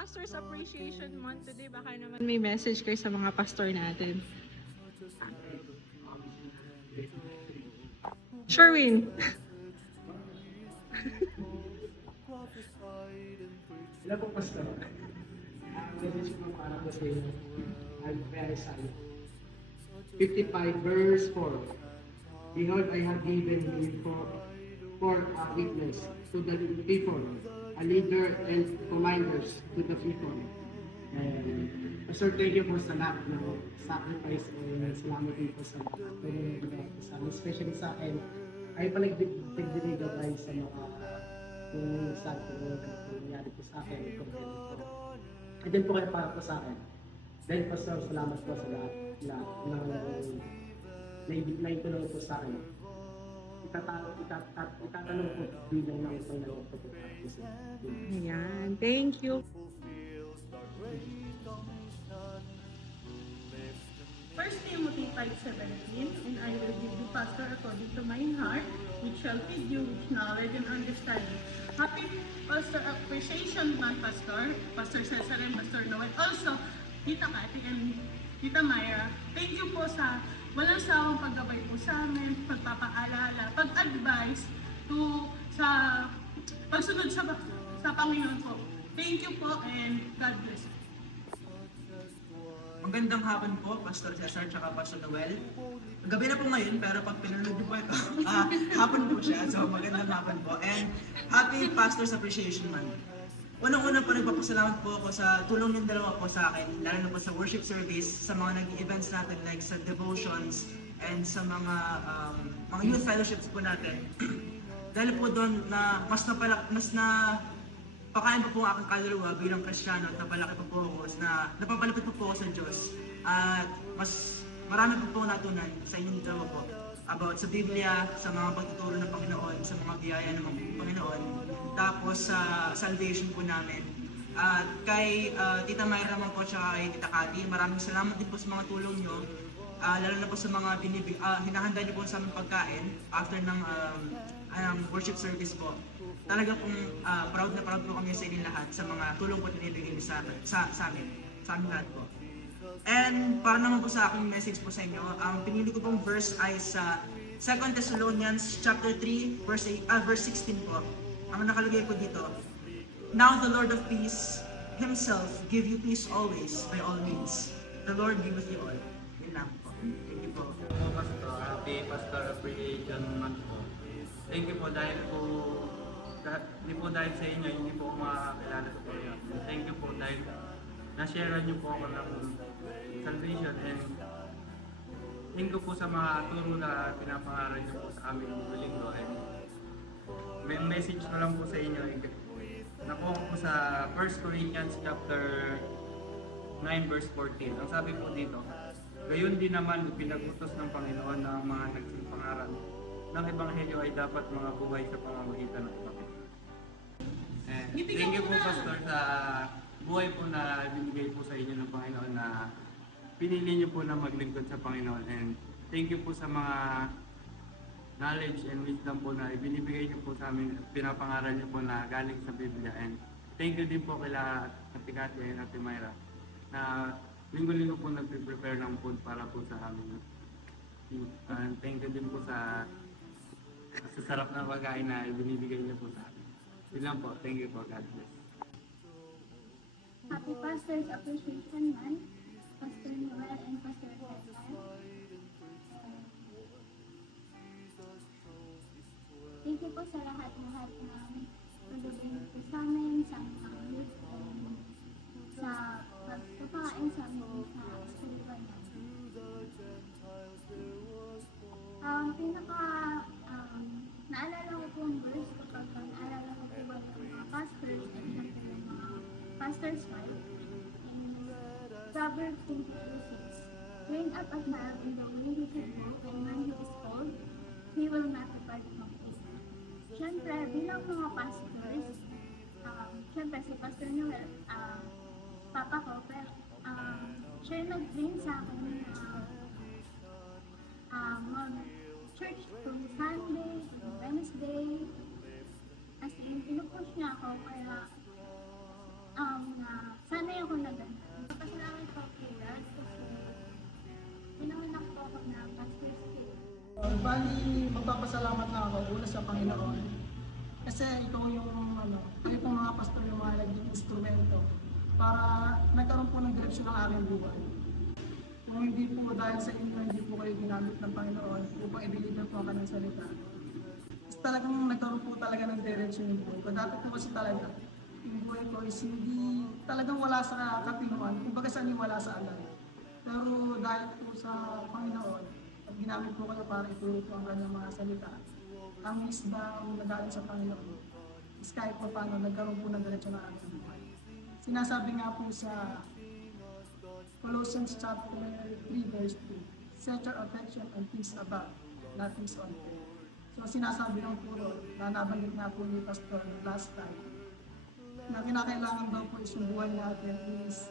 Pastors Appreciation Month today. Baka naman may message kayo sa mga pastor natin. Sherwin. Ilan po pastor? Message ko para po sa inyo. I'm very sorry. 55 verse 4. Behold, I have given you for a witness to the people, a leader and commanders to the people. And Pastor, thank you po sa lahat ng sacrifice and salamat din po sa tulong ng sa especially sa akin. Ay pa nagdidibigay sa mga kung saan po nangyari po sa akin, problema po. And then po kayo para po sa akin. Then Pastor, salamat po sa lahat na itulong po sa akin. Itatanong po bilang ng Panginoon po po para po sa akin. Ayan. Thank you. First Timothy 5:17, and I will give you, Pastor, according to my heart, which shall feed you with knowledge and understanding. Happy Pastor Appreciation Month, Pastor, Pastor Cesar and Pastor Noel. Also, Tita Cathy and Tita Myra, thank you po sa walang sawang paggabay po sa amin, pagpapaalala, pag-advise sa pagsunod sa Panginoon po. Thank you po and God bless you. Magandang hapon po, Pastor Cesar at Pastor Noel. Gabi na po ngayon, pero pag pinanood niyo po ito, hapon po siya. So magandang hapon po. And happy Pastors Appreciation Month. Unang-una po, nagpapasalamat po ako sa tulong ng dalawa po sa akin, lalo na po sa worship service, sa mga naging events natin like sa devotions, and sa mga youth fellowships po natin. Dahil po doon na pakain po ang aking kaluluwa bilang Kristiyano at napalaki po ako na napapalapit po ako sa Diyos. At mas marami po natunan sa inyong dalawa po about sa Biblia, sa mga pagtuturo ng Panginoon, sa mga biyaya ng Panginoon, tapos sa salvation po namin. At kay Tita Myra naman po at kay Tita Cathy, maraming salamat din po sa mga tulong nyo. Lalo na po sa mga hinahanda niyo po sa aming pagkain after ng worship service po. Talaga pong proud po kami sa inyo lahat sa mga tulong po na binibigay niyo sa amin lahat po. And para naman po sa aking message po sa inyo, ang pinili ko pong verse ay sa 2 Thessalonians chapter 3 verse 16 po. Ang nakalagay po dito, now the Lord of peace himself give you peace always by all means. The Lord be with you all. Yun lang po. Thank you po. Pastor, happy Pastor Appreciation Month po. Thank you po dahil po hindi po dahil sa inyo, hindi po makakilala sa po yun. Thank you po dahil na-share niyo po ako ng salvation, and thank you po sa mga turo na pinapangaral niyo po sa aming linggo. And may message na lang po sa inyo. Nakuha ko po sa 1 Corinthians chapter 9 verse 14. Ang sabi po dito, gayon din naman pinag-utos ng Panginoon na ang mga nagsipangaral ng Ebanghelyo ay dapat mga buhay sa pamamagitan ng Ebanghelyo. Thank you po, Pastor, sa buhay po na binigay po sa inyo ng Panginoon na pinili niyo po na maglingkod sa Panginoon. And thank you po sa mga knowledge and wisdom po na ibinibigay niyo po sa amin, pinapangaral niyo po na galing sa Biblia. And thank you din po kila Ate Cathy and Ate Myra na linggo-linggo po nag-prepare ng food para po sa amin. And thank you din po sa sarap na pagkain na ibinibigay niyo po sa amin. Yun lang po. Thank you po. God bless. Happy Pastors Appreciation Month, Pastor Noel and Pastor Cesar. Thank you po sa lahat-lahat ng tulungan po sa amin, sa mga youth, sa pagpapakain sa amin sa spiritual namin. Naalala ko po yung verse kapag naalala ko po ba yung mga pastors and syempre yung mga pastor's wife. In Proverbs 22:6, train up a child in the way he should go, and when he is old, he will not depart from it. Syempre, bilang mga pastors, syempre si Pastor Noel, papa ko, pero siya yung nag-train sa akin na church from Sunday to Wednesday. As in, pinupush niya ako kaya na nagpapasalamat na ako una sa Panginoon. Kasi ikaw yung kayo pong mga pastor yung mga naging instrumento para nagkaroon po ng direksyon ng aking buhay. Kung hindi po dahil sa inyo, hindi po kayo ginamit ng Panginoon upang i-deliver po ang kanyang salita. Kasi talagang nagkaroon po talaga ng direksyon yung buhay ko. Dati po kasi talaga, yung buhay ko is hindi talagang wala sa katinuan, kumbaga wala sa alay. Pero dahil po sa Panginoon, at ginamit po kayo para ituro po ang kanyang mga salita, ang wisdom na galing sa Panginoon is kahit pa paano nagkaroon po ng diretsyon ng ating buhay. Sinasabi nga po sa Colossians chapter 3 verse 2, set your affection on things above, not things on earth. So sinasabi ng puro na nabanggit nga po ni Pastor last time, na kinakailangan daw po is yung buhay natin is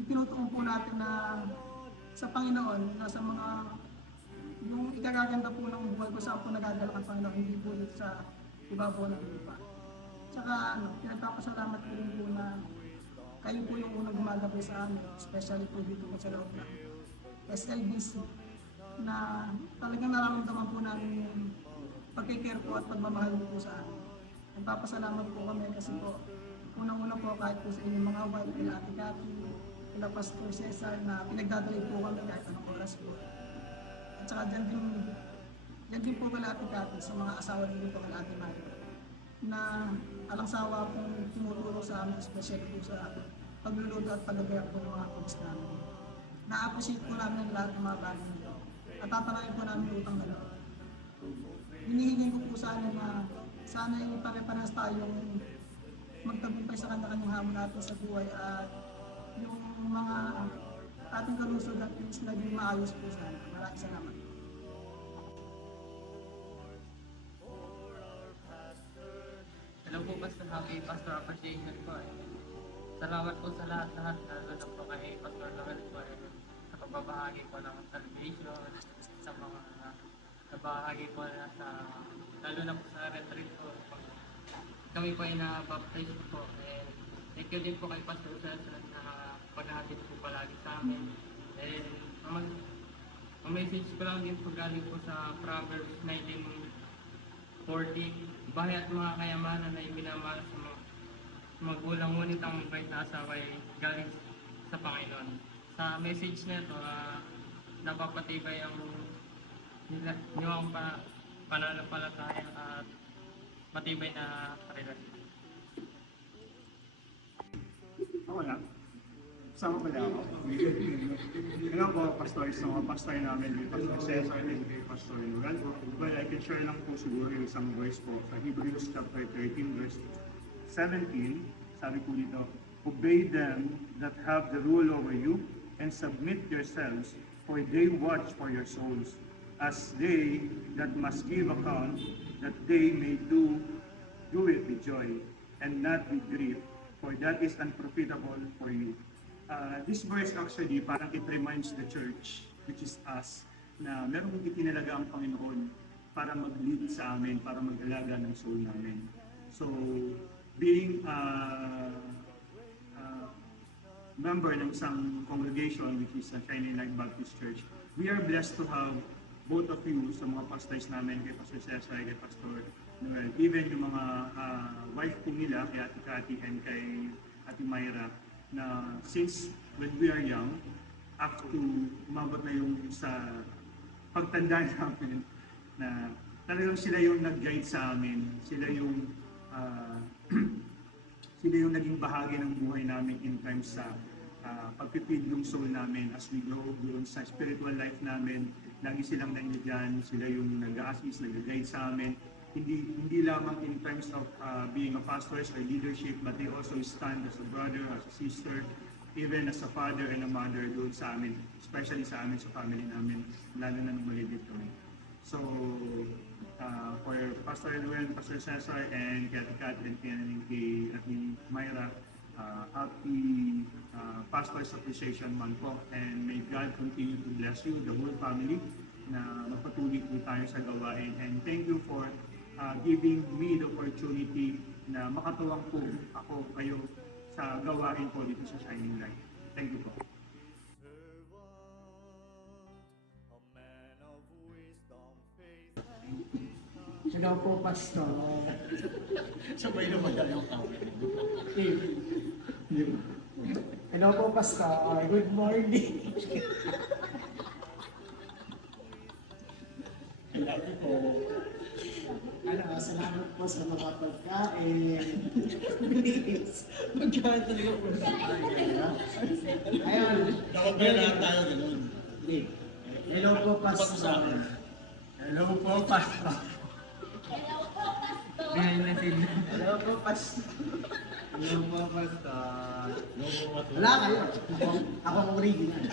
itinutuon po natin na sa Panginoon, na sa mga yung ikagaganda po ng buhay ko saan po nagagala ang Panginoon, hindi po dito sa ibabaw ng lupa. Tsaka pinagpapasalamat ko rin po na kayo po yung unang gumagabi sa amin, especially po dito po sa loob ng SLBC, na talagang nararamdaman po namin yung pagkikare po at pagmamahal po sa amin. Nagpapasalamat po kami kasi po, unang-una po kahit po sa inyong mga wife, kila Ate Cathy, kila Pastor Cesar, na pinagdadali po kami kahit anong oras po. At saka dyan din po kila Ate Cathy sa mga asawa din po kila Ate Mario, na alang-sawa pong tumutulong sa amin, especially po sa pagluluto at pag-agayak po ng mga foods namin. Na-appreciate po namin ang lahat ng mga bagay nito. At tatanayin po namin utang na loob. Hinihingin ko po sana na sana yung pare-parehas tayong magtagumpay sa kanya-kanyang hamon natin sa buhay at yung mga ating kalusog at is naging maayos po sana. Maraming salamat. Hello po, Pastor Happy, Pastor Appreciation po. Salamat po sa lahat-lahat, lalo na po kay Pastor Lorenz po sa pagbabahagi po ng salvation, sa mga nabahagi po na sa, lalo na po sa retreat po. Kami po ay na-baptize po. And thank you din po kay Pastor Cesar na paghahatid po palagi sa amin. And ang message ko lang din po galing po sa Proverbs 19:40, bahay at mga kayamanan ay minamahal sa mga magulang, ngunit ang mabait na asawa ay galing sa Panginoon. Sa message na ito, napapatibay ang niwang pananampalataya at matibay na relasyon. Ako lang. Sama pala ako. Hello po, pastors. Sa mga pastor namin, may Pastor Cesar and may Pastor Loran. Well, I can share lang po siguro yung isang verse po sa Hebrews chapter 13, verse 17. Sabi po dito, obey them that have the rule over you and submit yourselves, for they watch for your souls, as they that must give account, that they may do it with joy and not with grief, for that is unprofitable for you. This verse actually parang it reminds the church, which is us, na merong itinalaga ang Panginoon para mag-lead sa amin, para mag-alaga ng soul namin. So, being member ng isang congregation, which is Shining Light Baptist Church, we are blessed to have both of you sa mga pastors namin, kay Pastor Cesar, kay Pastor Noel, even yung mga wife po nila, kay Ate Cathy and kay Ate Myra, na since when we are young, up to umabot na yung sa pagtanda namin, na talagang sila yung nag-guide sa amin, sila yung sila yung naging bahagi ng buhay namin in terms sa pagpipid ng soul namin as we grow doon sa spiritual life namin. Lagi silang nandiyan, sila yung nag-a-assist, nag-guide sa amin. Hindi lamang in terms of being a pastors or leadership, but they also stand as a brother, as a sister, even as a father and a mother doon sa amin, especially sa amin, sa family namin, lalo na nung maliliit kami. So, for Pastor Edwin, Pastor Cesar, and kay Ate Catherine, kay Ate Myra, happy Pastor's Appreciation Month po, and may God continue to bless you, the whole family, na magpatuloy po tayo sa gawain. And thank you for giving me the opportunity na makatuwang po ako kayo sa gawain po dito sa Shining Light. Thank you po. Hello po, Pastor. Sabay naman yung tawag. Hello po, Pastor. Good morning. Kailangan po. Salamat po sa mga pagkain. Magkakaroon talaga po. Ayun. Dapat ba lahat tayo ganun? Hello po, Pastor. Hello po, Pastor. Hello po, Pastor. Hello po, Pastor. Wala kayo. Ako ang original.